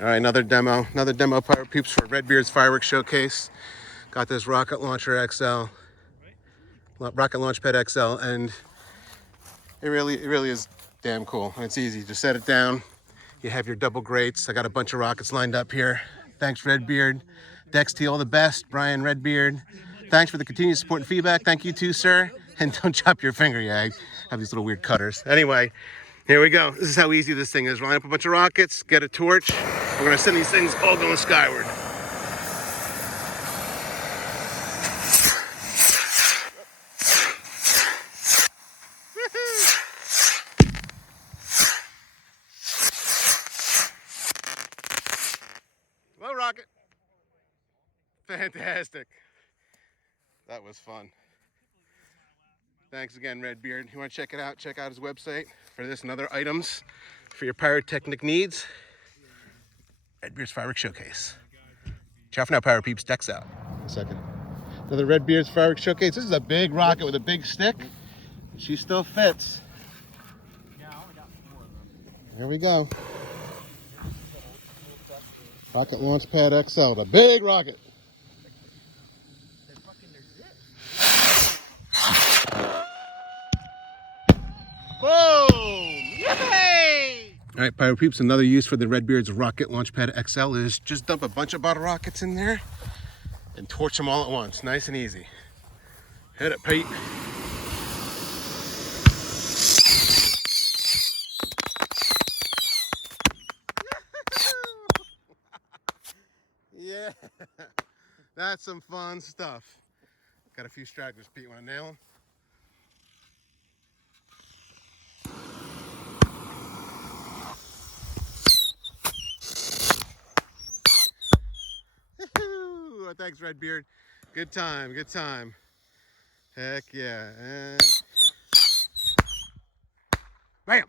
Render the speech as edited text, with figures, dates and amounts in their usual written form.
All right, another demo Power Peeps for Redbeard's fireworks showcase. Got this Rocket Launcher XL, Rocket Launchpad XL, and it really is damn cool. And it's easy. Just set it down. You have your double grates. I got a bunch of rockets lined up here. Thanks, Redbeard. Dex T, all the best. Brian, Redbeard. Thanks for the continued support and feedback. Thank you too, sir. And don't chop your finger, yeah. I have these little weird cutters. Anyway, here we go. This is how easy this thing is. Line up a bunch of rockets, get a torch. We're gonna send these things all going skyward. Hello, rocket. Fantastic. That was fun. Thanks again, Redbeard. You want to check it out? Check out his website for this and other items for your pyrotechnic needs. Redbeard's Fireworks Showcase. Ciao for now, Power Peeps. Dex out. A second. Another Redbeard's Fireworks Showcase. This is a big rocket with a big stick. She still fits. Here we go. Rocket Launchpad XL, the big rocket. Boom! Yay! All right, Pyro Peeps, another use for the Redbeard's Rocket Launchpad XL is just dump a bunch of bottle rockets in there and torch them all at once. Nice and easy. Hit it, Pete. Yeah, that's some fun stuff. Got a few stragglers, Pete. Want to nail them? Thanks, Redbeard. Good time, good time. Heck yeah. And bam!